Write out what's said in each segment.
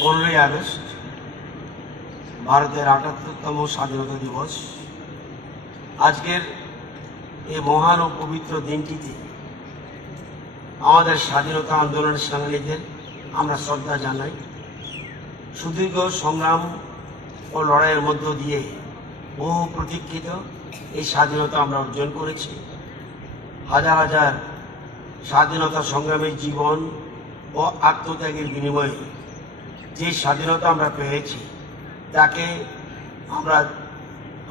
15ই August ভারতের ৭৮তম স্বাধীনতা দিবস। আজকের এই মহান ও পবিত্র দিনটিতে আমাদের স্বাধীনতা আন্দোলনের সেনানীদের আমরা শ্রদ্ধা জানাই। সুদীর্ঘ সংগ্রাম ও লড়াইয়ের মধ্য দিয়ে বহু প্রতীক্ষিত এই স্বাধীনতা আমরা অর্জন করেছি। হাজার হাজার স্বাধীনতা সংগ্রামের জীবন ও আত্মত্যাগের বিনিময়ে যে স্বাধীনতা আমরা পেয়েছি তাকে আমরা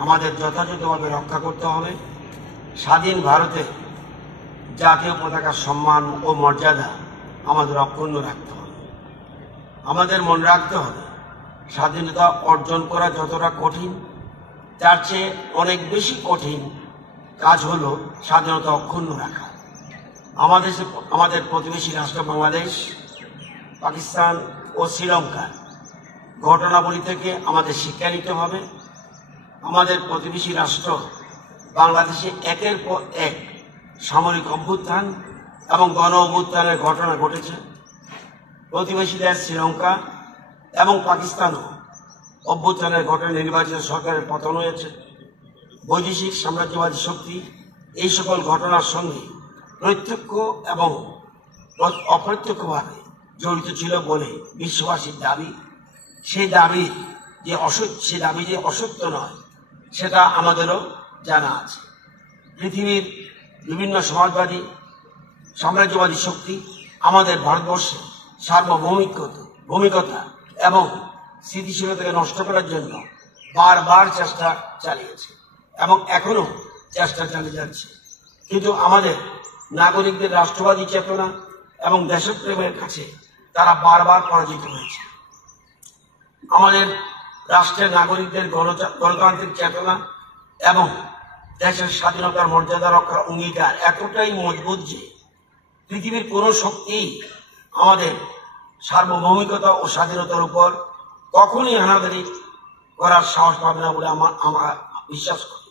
আমাদের যথাযথভাবে রক্ষা করতে হবে। স্বাধীন ভারতে জাতীয় পতাকার সম্মান ও মর্যাদা আমাদের অক্ষুণ্ণ রাখতে হবে। আমাদের মনে রাখতে হবে স্বাধীনতা অর্জন করা যতটা কঠিন তার চেয়ে অনেক বেশি কঠিন কাজ হলো স্বাধীনতা অক্ষুণ্ণ রাখা। আমাদের প্রতিবেশী রাষ্ট্র বাংলাদেশ, পাকিস্তান ও শ্রীলঙ্কার ঘটনাবলী থেকে আমাদের শিক্ষা নিতে হবে। আমাদের প্রতিবেশী রাষ্ট্র বাংলাদেশে একের পর এক সামরিক অভ্যুত্থান এবং গণ অভ্যুত্থানের ঘটনা ঘটেছে। প্রতিবেশী দেশ শ্রীলঙ্কা এবং পাকিস্তানও অভ্যুত্থানের ঘটনা নির্বাচিত সরকারের পতন হয়েছে। বৈদেশিক সাম্রাজ্যবাদী শক্তি এই সকল ঘটনার সঙ্গে প্রত্যক্ষ এবং অপ্রত্যক্ষভাবে জড়িত ছিল বলে বিশ্ববাসীর দাবি। সেই দাবি যে অসত্য নয় সেটা আমাদেরও জানা আছে। পৃথিবীর বিভিন্ন সাম্রাজ্যবাদী শক্তি আমাদের ভারতবর্ষে সার্বভৌমিকতা এবং স্থিতিশীলতাকে নষ্ট করার জন্য বারবার চেষ্টা চালিয়েছে এবং এখনো চেষ্টা চালিয়ে যাচ্ছে। কিন্তু আমাদের নাগরিকদের রাষ্ট্রবাদী চেতনা এবং দেশপ্রেমের কাছে তারা বারবার পরাজিত হয়েছে। আমাদের রাষ্ট্রের নাগরিকদের গণতান্ত্রিক চেতনা এবং দেশের স্বাধীনতার মর্যাদা রক্ষার অঙ্গীকার এতটাই মজবুত যে পৃথিবীর কোনো শক্তি আমাদের সার্বভৌমিকতা ও স্বাধীনতার উপর কখনই হানাদারি করার সাহস পাবে না বলে আমরা বিশ্বাস করি।